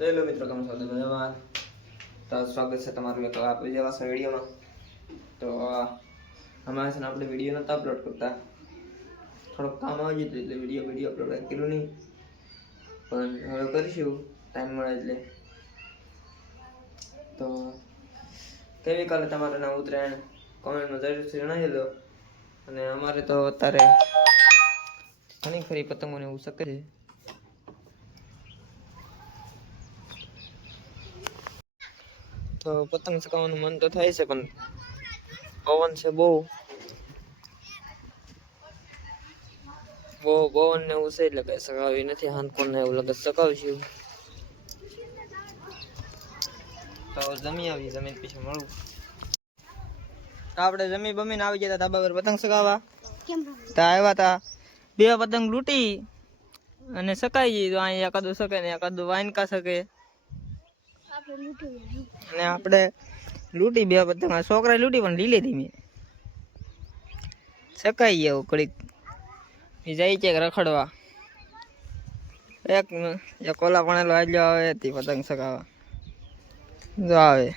તો હેલો મિત્રો, કેમ છો? મજામાં? તો સ્વાગત છે તમારું એક આપણે જેવા છે વિડીયોમાં. તો હમણાં છે ને આપણે વીડિયો નહોતા અપલોડ કરતા. થોડોક કામ આવી જતું એટલે વીડિયો વીડિયો અપલોડ કર્યું નહીં. પણ હવે કરીશું ટાઈમ મળે એટલે. તો કેવી કાલે તમારે ના ઉત્તરાયણ? કોમેન્ટમાં જરૂરથી જણાવી દો. અને અમારે તો અત્યારે ઘણી ખરી પતંગોને એવું શકે છે. તો પતંગ ચકાવવાનું મન તો થાય છે, પણ પવન છે બહુ. બહુ પવન ને એવું છે એટલે કઈ સગાવી નથી હાનકોન ને એવું લગત ચકાવશું તો જમી આવી જમીન પછી મળું. તો આપણે જમી બમીને આવી ગયા ધાબા પર પતંગ ચકાવવા તા આવ્યા તા. બે પતંગ લૂંટી અને સકાઈ ગઈ. તો અહીંયા કદું શકે ને કદું વાઈન કા શકે અને આપણે લૂંટી બે આ છોકરાએ લૂંટી પણ લીલી હતી મેં. ગયા કડીક એ જાય છે રખડવા. એક કોલા પણ આજો આવે હતી પતંગ સકાવા જો આવે.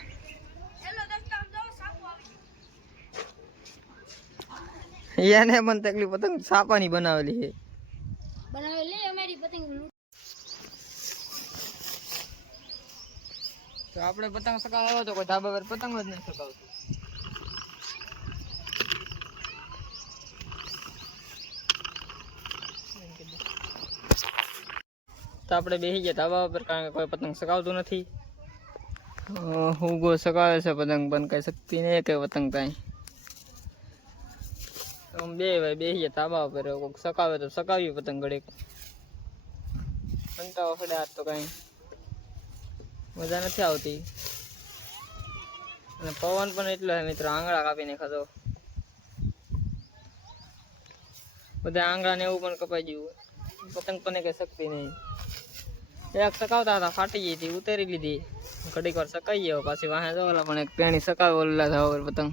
એને પણ તકલીફ, પતંગ સાપાની બનાવેલી છે. બનાવેલી? અમારી પતંગ તો આપણે પતંગ સકાવ આવ્યો તો કોઈ ધાબા પર પતંગ જ નહીં સકાવતું તો આપણે બેસી ગયા ધાબા પર કારણ કે કોઈ પતંગ સકાવતું નથી. હુગો સકાવે છે પતંગ, પણ કઈ શક્તિ નહીં કે પતંગ કાંઈ. આમ બે ભાઈ બેસી ગયા ધાબા પર, કોઈક સકાવે તો સકાવી પતંગ ઘડીક. કંટાળો પડે આજ તો કાંઈ. મજા નથી આવતી. અને પવન પણ એટલો હે મિત્રો, આંગળા કાપીને ખાધો. બધા આંગળા ને એવું પણ કપાઈ ગયું. પતંગ પણ કઈ શક્તિ નહીં. એક સકાવતા હતા, ફાટી ગઈ હતી, ઉતારી લીધી. ઘડીક વાર સકાઈ ગયો, પાછી વાહે જવાલા પણ એક પેણી સકાવે, ઓલા થવા પતંગ.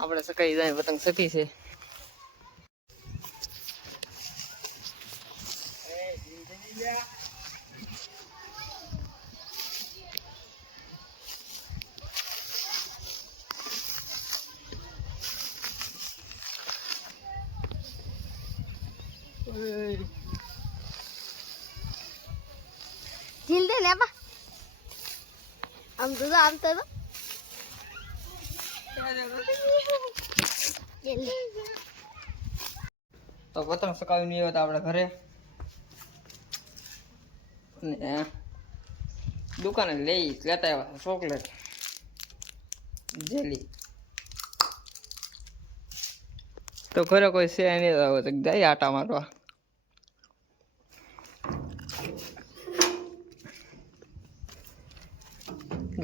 આપણે સકાઈ જાય, પતંગ સકી છે. જીલદે ને બા આમ તો આમ તો તો પતંગ સકાવી નહીં હતા આપણે ઘરે. ને દુકાને લઈ લેતા આવ્યા ચોકલેટ. જેલી. તો ઘરે કોઈ છે નહીં તો તો જાય આટા મારવા.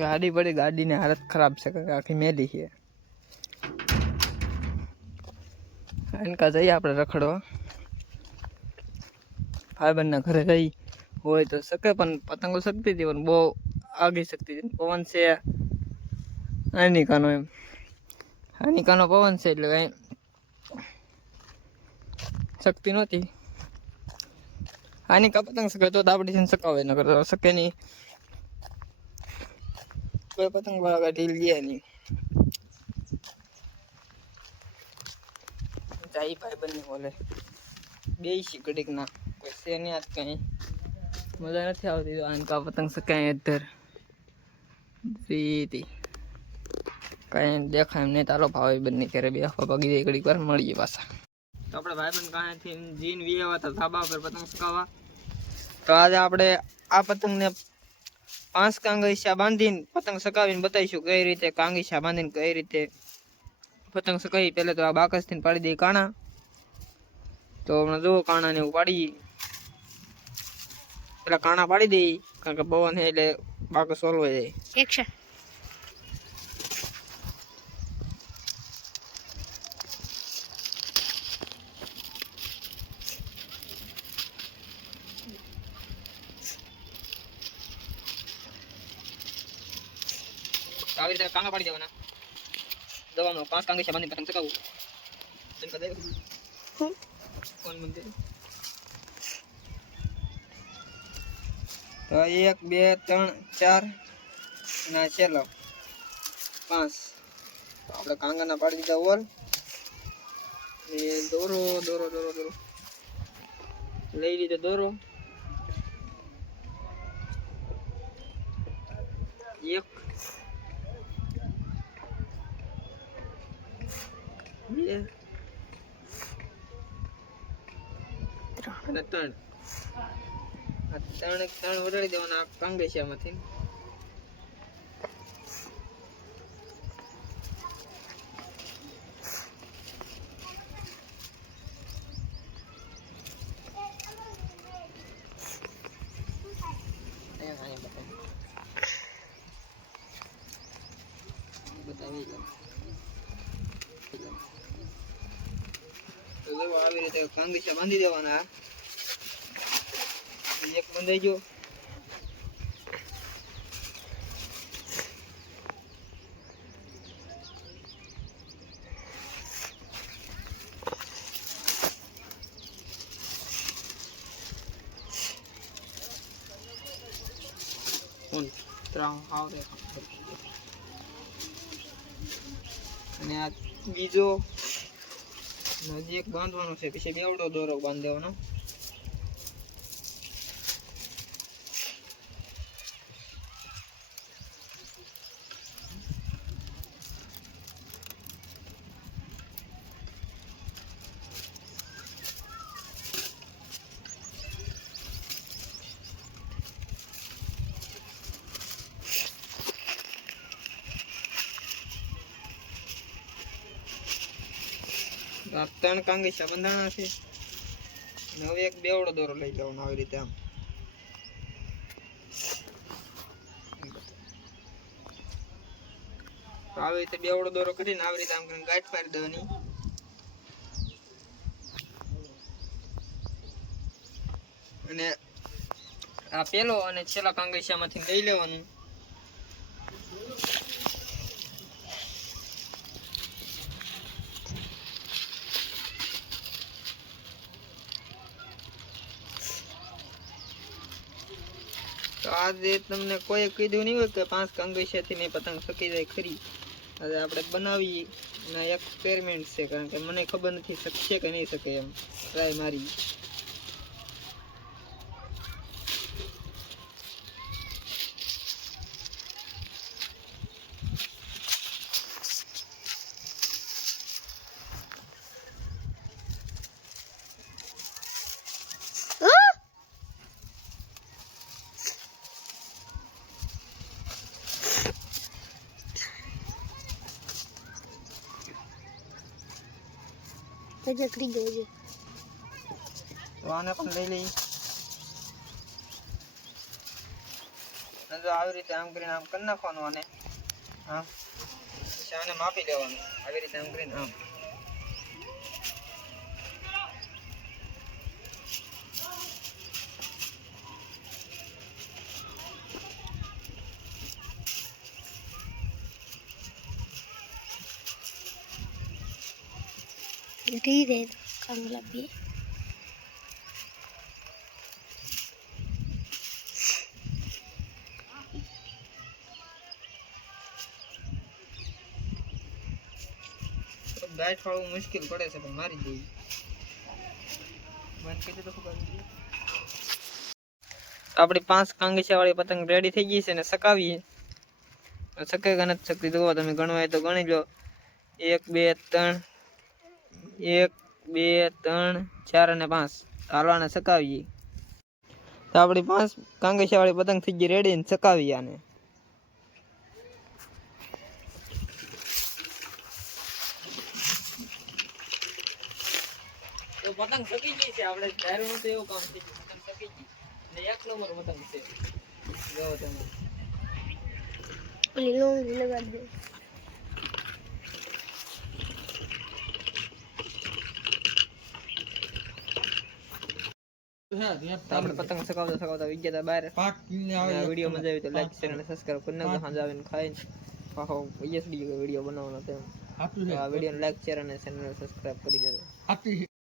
ગાડી પડી ગાડીની હાલત ખરાબ છે આખી મેલી છે. એનકા જઈએ આપણે રખડવા. ભાઈબંધના ઘરે જઈ હોય તો શકે પણ પતંગો શકતી હતી પણ બહુ આગી શકતી હતી. પવન છે. હાનિકાનો એમ. હાનિકાનો પવન છે એટલે કાંઈ શક્તિ નહોતી. હાનિકા પતંગ શકે તો આપણી છે શકાવે ન કરતો શકે નહીં. કોઈ પતંગ વાળા ઢીલ ગયા નહીં જાય ભાઈ બંને બોલે. બે ઘડીક ના. કોઈ છે નહીં આજ કઈ. મજા નથી આવતી તો આનકા પતંગ સકાય અધર. રીતી કઈ દેખાય એમ નહીં, તારો ભાવ બંને ઘરે બે પગી જાય, ઘડીક વાર મળીએ પાછા. તો આપણે ભાઈબંધ કાંઈથી જીન વી આવ્યા હતા, ધાબા પર પતંગ સકાવવા તો આજે આપણે આ પતંગને પાંચ કાંગીસા બાંધીને, પતંગ સકાવીને બતાવીશું કઈ રીતે કાંગીસા બાંધીને, કઈ રીતે પતંગ સકાવી પહેલાં તો આ બાકસથી પાડી દઈએ કાણા. તો હમણાં જુઓ કાણા ને એવું પાડી. પેલા કાણા પાડી દઈ કારણ કે પવન છે એટલે બાકસ ઓલવાઈ જાય. આવી રીતે કાંગા પાડી દેવાના. દવામાં પાંચ કાંગી છે બાંધીને પતંગ ચકાવું. કદાચ કોણ મંદિર? તો એક બે ત્રણ ચાર અને આ છેલ્લો. પાંચ. આપણે કાંગાના પાડી દીધા ઓલ. ને દોરો દોરો દોરો દોરો. લઈ લીધો દોરો. એક બે અને ત્રણ. ત્રણ. ત્રણ વડાડી દેવાના. કાંગેશિયામાંથી અહીંયા અહીંયા બતાવી બતાવી લો તો જો આવી રીતે ખાંગીચા બાંધી દેવાના. એક બંધાઈ ગયો. આવરે અને આ બીજો એક બાંધવાનો છે પછી બેવડો દોરો બાંધી ત્રણ કાંગીસા બંધાણા છે. હવે એક બેવડો દોરો લઈ જવાનો આવી રીતે આમ. આવી રીતે બેવડો દોરો કરીને આવી રીતે આમ કરીને ગાંઠ મારી દેવાની. અને આ પેલો અને છેલ્લા કાંગીસામાંથી લઈ લેવાનું. તો આજે તમને કોઈ કીધું નહીં હોય કે પાંચ કંગેશિયાથી નહીં પતંગ સકી જાય ખરી. આજે આપણે બનાવીએ એના એક્સપેરિમેન્ટ છે, કારણ કે મને ખબર નથી શકશે કે નહીં શકે એમ. ટ્રાય મારી હા હજી કરી ગયો તો આને પણ લઈ લઈ. આવી રીતે આમ કરીને આમ કરી નાખવાનું આને. હા. આને માપી લેવાનું. આવી રીતે આમ કરીને આમ. ધીરે કંગ લપીએ ગાય ખાવું મુશ્કેલ પડે છે, પણ મારી દઈએ મન કીધું તો ખબર આપણી પાંચ કાંગીચાવાળી પતંગ રેડી થઈ ગઈ છે ને સકાવીએ. સકે ગણત શક્તિ જુઓ, તમે ગણવાય તો ગણી લો. એક, બે, ત્રણ. એક બે ત્રણ ચાર અને પાંચ. હાલવાને સકાવીએ. તો આપણી પાંચ કાંગસિયાવાળી પતંગ થઈ ગઈ રેડી ને આને. પતંગ સકી ગઈ છે. આપણે ધાર્યું તો એવું કામ થઈ ગયું. પતંગ સકી ગઈ. અને એક નંબર પતંગ છે. જો તમે. ઓલી લોંગ લગાડી આપણે પતંગ સકાવતા સકાવતા વિજ્ઞા હતા બહાર. વીડિયો મજા આવી તો લાઈક શેર અને સબસ્ક્રાઇબ કરી નાખજો સાંજે આવીને ખાઈને. પાછો યસ વીડિયો બનાવવાનો આ વીડિયો લાઈક શેર અને ચેનલ સબસ્ક્રાઈબ કરી દેજો.